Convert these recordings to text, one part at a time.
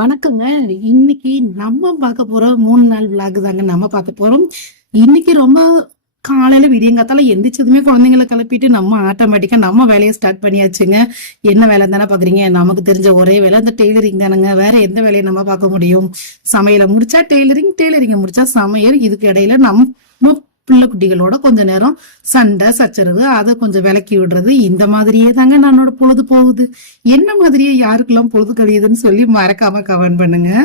வணக்கங்க. இன்னைக்கு நம்ம பார்க்க போற 3 நாள் விளாக் தாங்க நம்ம பார்க்க போறோம். இன்னைக்கு ரொம்ப காலையில விடியங்காத்தால எந்திரிச்சதுமே குழந்தைங்களை கிளப்பிட்டு நம்ம ஆட்டோமேட்டிக்கா நம்ம வேலையை ஸ்டார்ட் பண்ணியாச்சுங்க. என்ன வேலை தானே பாக்குறீங்க? நமக்கு தெரிஞ்ச ஒரே வேலை இந்த டெய்லரிங் தானுங்க. வேற எந்த வேலையை நம்ம பார்க்க முடியும்? சமையலை முடிச்சா டெய்லரிங், டெய்லரிங்க முடிச்சா சமையல். இதுக்கு இடையில நம்ம பிள்ளை குட்டிகளோட கொஞ்ச நேரம் சண்டை சச்சரவு, அதை கொஞ்சம் விலக்கி விடுறது, இந்த மாதிரியே தாங்க என்னோட பொழுது போகுது. என்ன மாதிரியே யாருக்கெல்லாம் பொழுது கழியுதுன்னு சொல்லி மறக்காம கமெண்ட் பண்ணுங்க.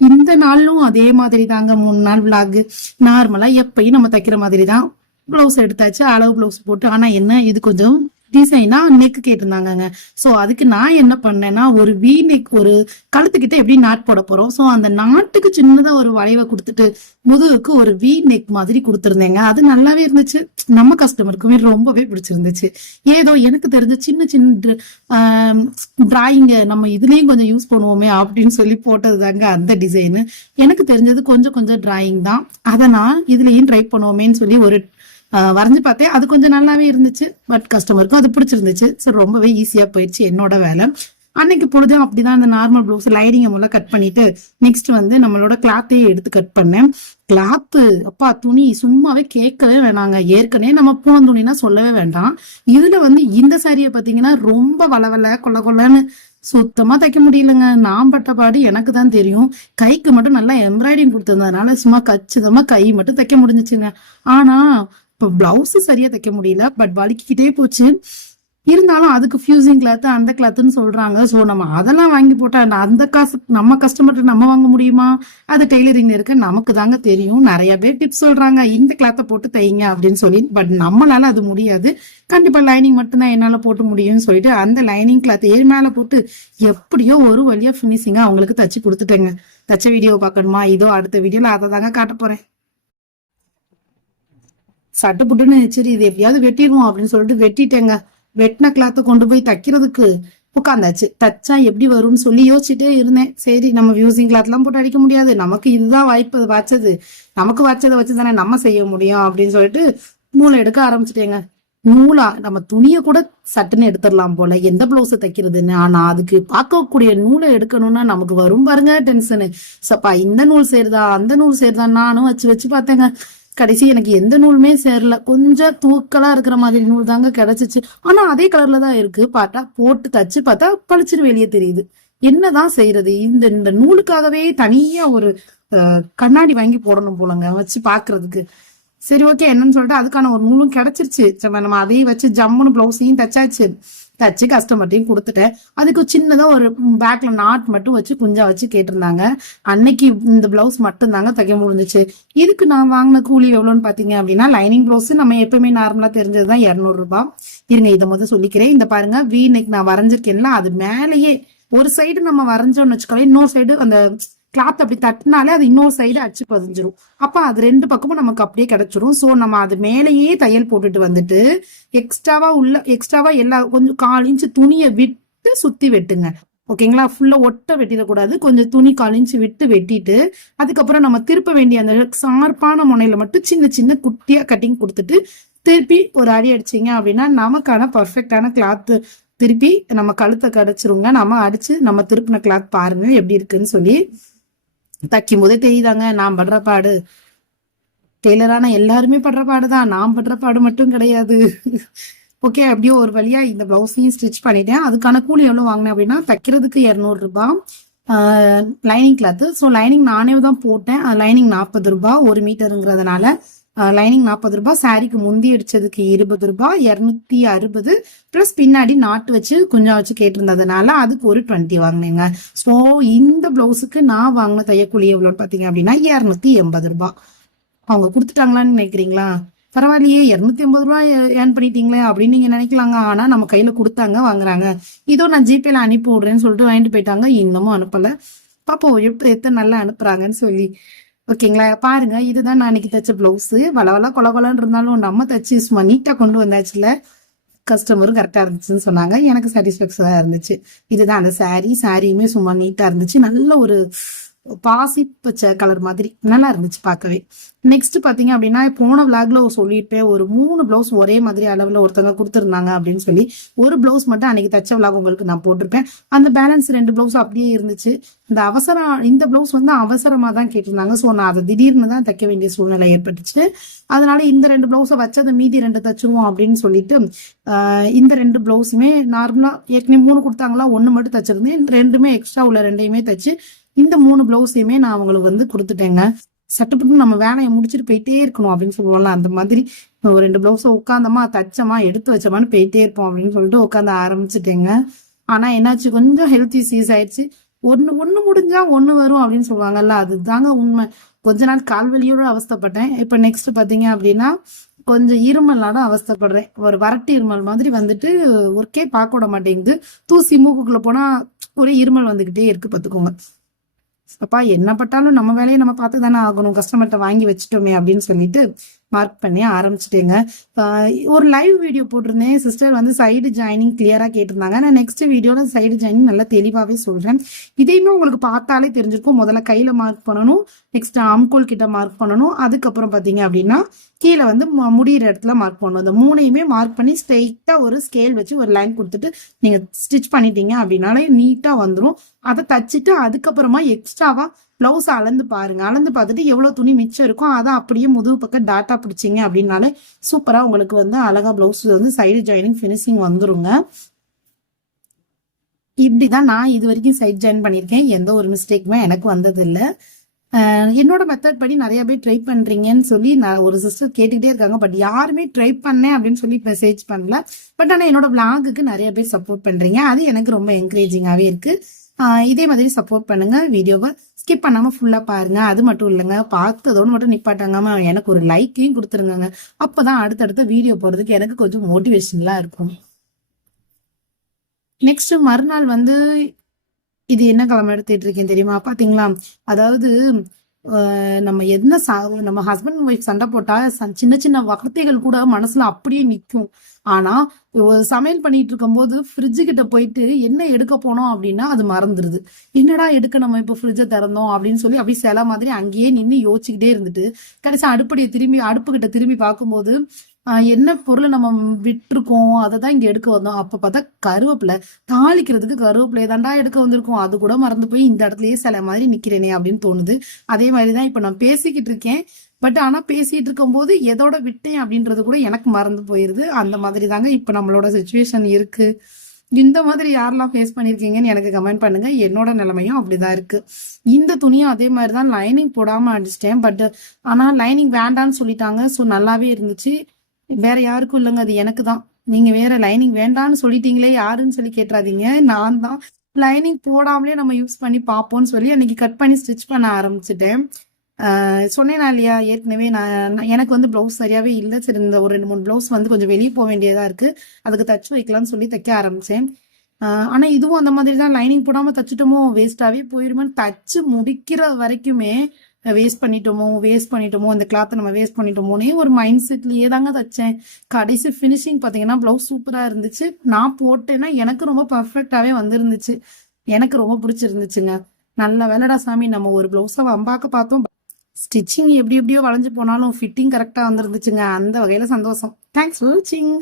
இந்த நாளும் அதே மாதிரி தாங்க 3 நாள் விளாக். நார்மலா எப்பயும் நம்ம தைக்கிற மாதிரி தான். பிளவுஸ் எடுத்தாச்சு, அளவு பிளவுஸ் போட்டு. ஆனா என்ன, இது கொஞ்சம் டிசைனா நெக் கேட்டிருந்தாங்க. சோ அதுக்கு நான் என்ன பண்ணேன்னா, ஒரு வி நெக், ஒரு கழுத்துக்கிட்ட எப்படி நாட் போட போறோம், சோ அந்த நாட்டுக்கு சின்னதா ஒரு வளைவை கொடுத்துட்டு முதுகுக்கு ஒரு வி நெக் மாதிரி கொடுத்துருந்தேங்க. அது நல்லாவே இருந்துச்சு, நம்ம கஸ்டமருக்குமே ரொம்பவே பிடிச்சிருந்துச்சு. ஏதோ எனக்கு தெரிஞ்ச சின்ன சின்ன டிராயிங்க நம்ம இதுலயும் கொஞ்சம் யூஸ் பண்ணுவோமே அப்படின்னு சொல்லி போட்டது தாங்க அந்த டிசைனு. எனக்கு தெரிஞ்சது கொஞ்சம் கொஞ்சம் டிராயிங் தான், அதை நான் இதுலயும் ட்ரை பண்ணுவோமேன்னு சொல்லி ஒரு வரைஞ்சு பார்த்தேன். அது கொஞ்சம் நல்லாவே இருந்துச்சு, பட் கஸ்டமருக்கும் அது பிடிச்சிருந்துச்சு. சரி, ரொம்பவே ஈஸியா போயிடுச்சு என்னோட வேலை. அன்னைக்கு பொழுதும் அப்படிதான் இந்த நார்மல் பிளவுஸ் லைனிங்கை முதல்ல கட் பண்ணிட்டு நெக்ஸ்ட் நம்மளோட கிளாத்தையே எடுத்து கட் பண்ணேன். கிளாத்து அப்பா, துணி சும்மாவே கேட்கவே வேணாங்க. ஏற்கனவே நம்ம பூனம் துணினா சொல்லவே வேண்டாம். இதுல இந்த சாரியை பாத்தீங்கன்னா ரொம்ப வளவல கொள்ள கொள்ளன்னு சுத்தமா தைக்க முடியலங்க. நான் பட்ட பாடு எனக்கு தான் தெரியும். கைக்கு மட்டும் நல்லா எம்ப்ராய்டிங் கொடுத்திருந்ததுனால சும்மா கச்சிதமா கை மட்டும் தைக்க முடிஞ்சிச்சுங்க. ஆனா இப்ப பிளவுஸ் சரியா தைக்க முடியல, பட் வலிக்கிட்டே போச்சு. இருந்தாலும் அதுக்கு ஃபியூசிங் கிளாத் அந்த கிளாத்னு சொல்றாங்க. சோ நம்ம அதெல்லாம் வாங்கி போட்டா அந்த காசு நம்ம கஸ்டமர்கிட்ட நம்ம வாங்க முடியுமா? அது டெய்லரிங்ல இருக்கு, நமக்கு தாங்க தெரியும். நிறைய பேர் டிப்ஸ் சொல்றாங்க, இந்த கிளாத்தை போட்டு தைங்க அப்படின்னு சொல்லி. பட் நம்மளால அது முடியாது. கண்டிப்பா லைனிங் மட்டும்தான் என்னால போட்டு முடியும்னு சொல்லிட்டு அந்த லைனிங் கிளாத் ஏறி மேல போட்டு எப்படியோ ஒரு வழியா பினிஷிங்கா அவங்களுக்கு தச்சு கொடுத்துட்டேங்க. தச்ச வீடியோ பாக்கணுமா? இதோ அடுத்த வீடியோல அதை தாங்க காட்ட போறேன். சட்டு புட்டுன்னு சரி இது எப்படியாவது வெட்டிடுவோம் அப்படின்னு சொல்லிட்டு வெட்டிட்டேங்க. வெட்டின கிளாத்தை கொண்டு போய் தைக்கிறதுக்கு உட்காந்தாச்சு. தச்சா எப்படி வரும்னு சொல்லி யோசிச்சுட்டே இருந்தேன். சரி, நம்ம யூசிங் கிளாத் எல்லாம் போட்டு அடிக்க முடியாது, நமக்கு இதுதான் வாய்ப்பு வச்சது, நமக்கு வச்சதை வச்சு தானே நம்ம செய்ய முடியும் அப்படின்னு சொல்லிட்டு நூலை எடுக்க ஆரம்பிச்சுட்டேங்க. நூலா நம்ம துணியை கூட சட்டுன்னு எடுத்துடலாம் போல, எந்த பிளவுஸ் தைக்கிறதுன்னு. ஆனா அதுக்கு பார்க்கக்கூடிய நூலை எடுக்கணும்னா நமக்கு வரும் பாருங்க டென்ஷனு. சப்பா, இந்த நூல் சேருதா அந்த நூல் சேருதா நானும் வச்சு வச்சு பார்த்தேங்க. கடைசி எனக்கு எந்த நூலுமே சேரல. கொஞ்சம் தூக்கலா இருக்கிற மாதிரி நூல் தாங்க கிடைச்சிச்சு. ஆனா அதே கலர்ல தான் இருக்கு. பார்த்தா போட்டு தச்சு பார்த்தா பளிச்சுன்னு வெளியே தெரியுது. என்னதான் செய்யறது? இந்த இந்த நூலுக்காகவே தனியா ஒரு கண்ணாடி வாங்கி போடணும் போலங்க வச்சு பாக்குறதுக்கு. சரி, ஓகே, என்னன்னு சொல்லிட்டு அதுக்கான ஒரு நூலும் கிடைச்சிருச்சு. நம்ம அதையும் வச்சு ஜம்முன்னு பிளவுஸையும் தச்சாச்சு. தச்சு கஸ்டமர்ட்டையும் கொடுத்துட்டேன். அதுக்கு சின்னதா ஒரு பேக்ல நாட் மட்டும் வச்சு குஞ்சா வச்சு கேட்டிருந்தாங்க. அன்னைக்கு இந்த பிளவுஸ் மட்டும் தாங்க தைக்க முடிஞ்சிச்சு. இதுக்கு நான் வாங்கின கூலி எவ்வளோன்னு பாத்தீங்க அப்படின்னா, லைனிங் பிளவுஸ் நம்ம எப்பவுமே நார்மலா தெரிஞ்சதுதான் 200 ரூபாய். இருங்க, இதை முதல் சொல்லிக்கிறேன். இந்த பாருங்க, வி நெக் நான் வரைஞ்சிருக்கேன்ல, அது மேலேயே ஒரு சைடு நம்ம வரைஞ்சோம்னு வச்சுக்கோங்க, இன்னொரு சைடு அந்த கிளாத் அப்படி தட்டினாலே அது இன்னொரு சைடு அச்சு பதிஞ்சிரும். அப்ப அது ரெண்டு பக்கமும் நமக்கு அப்படியே கிடைச்சிரும். சோ நம்ம அது மேலேயே தையல் போட்டுட்டு வந்துட்டு எக்ஸ்ட்ராவா எல்லா கொஞ்சம் 1/4 இன்ச்சு துணியை விட்டு சுத்தி வெட்டுங்க. ஓகேங்களா? ஃபுல்லா ஒட்ட வெட்டிடக்கூடாது. கொஞ்சம் துணி 1/4 இன்ச்சு விட்டு வெட்டிட்டு அதுக்கப்புறம் நம்ம திருப்ப வேண்டிய அந்த சார்பான முனையில மட்டும் சின்ன சின்ன குட்டியா கட்டிங் கொடுத்துட்டு திருப்பி ஒரு அடி அடிச்சிங்க அப்படின்னா நமக்கான பர்ஃபெக்டான கிளாத் திருப்பி நம்ம கழுத்தை கிடைச்சிருங்க. நம்ம அடிச்சு நம்ம திருப்பின கிளாத் பாருங்க எப்படி இருக்குன்னு சொல்லி. தைக்கும் போதே தெரியுதாங்க நான் படுற பாடு. டெய்லரான எல்லாருமே படுற பாடுதான், நான் படுற பாடு மட்டும் கிடையாது. ஓகே, அப்படியே ஒரு வழியா இந்த பிளவுஸையும் ஸ்டிச் பண்ணிட்டேன். அதுக்கான கூலி எவ்வளவு வாங்கினேன் அப்படின்னா, தைக்கிறதுக்கு 200 ரூபாய், லைனிங் கிளாத். ஸோ லைனிங் நானே தான் போட்டேன். லைனிங் 40 ரூபாய் 1 மீட்டருங்கிறதுனால. லைனிங் 40 ரூபாய், சாரிக்கு முந்தி அடிச்சதுக்கு 20 ரூபாய், 260 பிளஸ் பின்னாடி நாட்டு வச்சு குஞ்சா வச்சு கேட்டிருந்ததுனால அதுக்கு ஒரு 20 வாங்கினேங்க. ஸோ இந்த பிளவுஸுக்கு நான் வாங்கின தையக்கூலி எவ்வளோன்னு பாத்தீங்க அப்படின்னா 280 ரூபாய். அவங்க கொடுத்துட்டாங்களான்னு நினைக்கிறீங்களா? பரவாயில்லையே, 280 ரூபாய் ஏர்ன் பண்ணிட்டீங்களே அப்படின்னு நீங்க நினைக்கலாங்க. ஆனா நம்ம கையில கொடுத்தாங்க, வாங்குறாங்க. இதோ நான் ஜிபேல அனுப்பி விடுறேன்னு சொல்லிட்டு வாங்கிட்டு போயிட்டாங்க. இன்னமும் அனுப்பல. பாப்போம் எத்தனை நல்லா அனுப்புறாங்கன்னு சொல்லி. ஓகேங்களா? பாருங்க, இதுதான் நான் அன்னைக்கு தைச்ச பிளவுஸ். வளவலா கொலகொலன்னு இருந்தாலும் நம்ம தச்சு சும்மா நீட்டா கொண்டு வந்தாச்சுல. கஸ்டமரும் கரெக்டா இருந்துச்சுன்னு சொன்னாங்க. எனக்கு சாட்டிஸ்பேக்ஷனா இருந்துச்சு. இதுதான் அந்த சாரியுமே சும்மா நீட்டா இருந்துச்சு. நல்ல ஒரு பாசி பச்சை கலர் மாதிரி நல்லா இருந்துச்சு பார்க்கவே. நெக்ஸ்ட் பாத்தீங்க அப்படின்னா போன விளாக்ல சொல்லிட்டு ஒரு 3 பிளவுஸ் ஒரே மாதிரி அளவுல ஒருத்தவங்க கொடுத்துருந்தாங்க அப்படின்னு சொல்லி ஒரு பிளவுஸ் மட்டும் அன்னைக்கு தச்ச விளாக் உங்களுக்கு நான் போட்டிருப்பேன். அந்த பேலன்ஸ் 2 பிளவுஸ் அப்படியே இருந்துச்சு. இந்த பிளவுஸ் வந்து அவசரமா தான் கேட்டிருந்தாங்க. ஸோ நான் அதை திடீர்னு தான் தைக்க வேண்டிய சூழ்நிலை ஏற்பட்டுச்சு. அதனால இந்த 2 பிளவுஸை வச்சதை மீதி 2 தச்சிருவோம் அப்படின்னு சொல்லிட்டு இந்த 2 பிளவுஸுமே நார்மலா ஏற்கனவே 3 கொடுத்தாங்களா, 1 மட்டும் தச்சிருந்தேன். 2மே எக்ஸ்ட்ரா உள்ள 2யுமே தச்சு இந்த 3 பிளவுஸையுமே நான் அவங்களுக்கு வந்து கொடுத்துட்டேங்க. சட்டுப்பட்டு நம்ம வேலையை முடிச்சுட்டு போயிட்டே இருக்கணும் அப்படின்னு சொல்லுவோம்ல, அந்த மாதிரி ஒரு 2 பிளவுஸை உட்காந்தமா தச்சமா எடுத்து வச்சமான்னு போயிட்டே இருப்போம் அப்படின்னு சொல்லிட்டு உட்காந்து ஆரம்பிச்சுட்டேங்க. ஆனா என்னாச்சு, கொஞ்சம் ஹெல்த் இஷ்யூஸ் ஆயிடுச்சு. ஒண்ணு முடிஞ்சா ஒண்ணு வரும் அப்படின்னு சொல்லுவாங்கல்ல, அதுதாங்க உண்மை. கொஞ்ச நாள் கால்வலியோட அவஸ்தைப்பட்டேன். இப்ப நெக்ஸ்ட் பாத்தீங்க அப்படின்னா கொஞ்சம் இருமலான அவஸ்தைப்படுறேன். ஒரு வறட்டு இருமல் மாதிரி வந்துட்டு ஒர்க்கே பார்க்க விட மாட்டேங்குது. தூசி மூக்குக்குள்ள போனா ஒரே இருமல் வந்துகிட்டே இருக்கு பாத்துக்கோங்க. அப்பா என்ன பட்டாலும் நம்ம வேலையை நம்ம பார்த்து தானே ஆகணும், கஸ்டமர்கிட்ட வாங்கி வச்சுட்டோமே அப்படின்னு சொல்லிட்டு மார்க் பண்ணி ஆரம்பிச்சிட்டேங்க. ஒரு லைவ் வீடியோ போட்டிருந்தேன். சிஸ்டர் வந்து சைடு ஜாயினிங் கிளியரா கேட்டிருந்தாங்க. நான் நெக்ஸ்ட் வீடியோல சைடு ஜாயினிங் நல்லா தெளிவாவே சொல்றேன். இதையுமே உங்களுக்கு பார்த்தாலே தெரிஞ்சிருக்கும். முதல்ல கையில மார்க் பண்ணணும், நெக்ஸ்ட் ஆம்கோல் கிட்ட மார்க் பண்ணணும், அதுக்கப்புறம் பாத்தீங்க அப்படின்னா கீழே வந்து முடிகிற இடத்துல மார்க் பண்ணணும். அந்த 3யுமே மார்க் பண்ணி ஸ்ட்ரெயிட்டா ஒரு ஸ்கேல் வச்சு ஒரு லைன் கொடுத்துட்டு நீங்க ஸ்டிச் பண்ணிட்டீங்க அப்படின்னாலே நீட்டா வந்துடும். அதை தச்சுட்டு அதுக்கப்புறமா எக்ஸ்ட்ராவா பிளவுஸ் அளந்து பாருங்க. அளந்து பார்த்துட்டு எவ்வளவு துணி மிச்சம் இருக்கும் அதை அப்படியே முதுகு பக்கம் டாட்டா பிடிச்சிங்க அப்படின்னாலே சூப்பரா உங்களுக்கு வந்து அழகா பிளவுஸ் வந்து சைடு ஜாயினிங் ஃபினிஷிங் வந்துருங்க. இப்படிதான் நான் இது வரைக்கும் சைட் ஜாயின் பண்ணியிருக்கேன். எந்த ஒரு மிஸ்டேக்குமே எனக்கு வந்தது இல்லை. என்னோட மெத்தட் படி நிறைய பேர் ட்ரை பண்றீங்கன்னு சொல்லி நான் ஒரு சிஸ்டர் கேட்டுக்கிட்டே இருக்காங்க. பட் யாருமே ட்ரை பண்ணேன் அப்படின்னு சொல்லி மெசேஜ் பண்ணல. பட் ஆனால் என்னோட விளாகுக்கு நிறைய பேர் சப்போர்ட் பண்றீங்க. அது எனக்கு ரொம்ப என்கரேஜிங்காவே இருக்கு. இதே மாதிரி சப்போர்ட் பண்ணுங்க. வீடியோவை ஸ்கிப் பண்ணாம ஃபுல்லா பாருங்க. அது மட்டும் இல்லைங்க, பார்த்ததோடு மட்டும் நிப்பாட்டாங்காம எனக்கு ஒரு லைக்கையும் கொடுத்துருங்க. அப்பதான் அடுத்தடுத்த வீடியோ போறதுக்கு எனக்கு கொஞ்சம் மோட்டிவேஷனலா இருக்கும். நெக்ஸ்ட் மறுநாள் வந்து இது என்ன கிழமை எடுத்துட்டு இருக்கேன் தெரியுமா? பாத்தீங்களா, அதாவது நம்ம என்ன நம்ம ஹஸ்பண்ட் ஒய்ஃப் சண்டை போட்டா சின்ன சின்ன வார்த்தைகள் கூட மனசுல அப்படியே நிக்கும். ஆனா சமையல் பண்ணிட்டு இருக்கும் போது ஃப்ரிட்ஜு கிட்ட போயிட்டு என்ன எடுக்க போனோம் அப்படின்னா அது மறந்துருது. என்னடா எடுக்க நம்ம இப்ப ஃப்ரிட்ஜை திறந்தோம் அப்படின்னு சொல்லி அப்படி சில மாதிரி அங்கேயே நின்று யோசிச்சுக்கிட்டே இருந்துட்டு கடைசி அடுப்பு கிட்ட திரும்பி பார்க்கும்போது என்ன பொருளை நம்ம விட்டுருக்கோம் அதை தான் இங்க எடுக்க வந்தோம். அப்ப பார்த்தா கருவேப்பிலை, தாளிக்கிறதுக்கு கருவேப்பிலையை தாண்டா எடுக்க வந்திருக்கோம். அது கூட மறந்து போய் இந்த இடத்துலயே சில மாதிரி நிக்கிறேனே அப்படின்னு தோணுது. அதே மாதிரிதான் இப்ப நான் பேசிக்கிட்டு இருக்கேன். பட் ஆனா பேசிட்டு இருக்கும் போது எதோட விட்டேன் அப்படின்றது கூட எனக்கு மறந்து போயிருது. அந்த மாதிரி தாங்க இப்ப நம்மளோட சிச்சுவேஷன் இருக்கு. இந்த மாதிரி யாரெல்லாம் ஃபேஸ் பண்ணிருக்கீங்கன்னு எனக்கு கமெண்ட் பண்ணுங்க. என்னோட நிலைமையும் அப்படிதான் இருக்கு. இந்த துணியும் அதே மாதிரிதான் லைனிங் போடாம அடிச்சிட்டேன். பட் ஆனா லைனிங் வேண்டான்னு சொல்லிட்டாங்க. ஸோ நல்லாவே இருந்துச்சு. வேற யாருக்கும் இல்லைங்க, அது எனக்கு தான். நீங்க வேற லைனிங் வேண்டான்னு சொல்லிட்டீங்களே யாருன்னு சொல்லி கேட்டுறாதீங்க. நான் தான் லைனிங் போடாமலே நம்ம யூஸ் பண்ணி பார்ப்போம்னு சொல்லி அன்னைக்கு கட் பண்ணி ஸ்டிச் பண்ண ஆரம்பிச்சுட்டேன். சொன்னேனா இல்லையா ஏற்கனவே நான் எனக்கு வந்து பிளவுஸ் சரியாவே இல்லை. சரி இந்த ஒரு 2-3 பிளவுஸ் வந்து கொஞ்சம் வெளியே போக வேண்டியதா இருக்கு, அதுக்கு தச்சு வைக்கலாம்னு சொல்லி தைக்க ஆரம்பிச்சேன். ஆனா இதுவும் அந்த மாதிரி தான். லைனிங் போடாம தச்சுட்டோமோ வேஸ்டாவே போயிருமோன்னு தச்சு முடிக்கிற வரைக்குமே வேஸ்ட் பண்ணிட்டோமோ இந்த கிளாத்தை நம்ம வேஸ்ட் பண்ணிட்டோமோனே ஒரு மைண்ட் செட்லயே தாங்க தச்சேன். கடைசி ஃபினிஷிங் பாத்தீங்கன்னா பிளவுஸ் சூப்பரா இருந்துச்சு. நான் போட்டேன்னா எனக்கு ரொம்ப பர்ஃபெக்டாவே வந்துருந்துச்சு. எனக்கு ரொம்ப பிடிச்சிருந்துச்சுங்க. நல்ல வேலைடா சாமி, நம்ம ஒரு பிளவுஸை வம்பாக்க பார்த்தோம். ஸ்டிச்சிங் எப்படியோ வளைஞ்சு போனாலும் ஃபிட்டிங் கரெக்டா வந்துருந்துச்சுங்க. அந்த வகையில சந்தோஷம். தேங்க்ஸ் ஃபார் வாட்சிங்.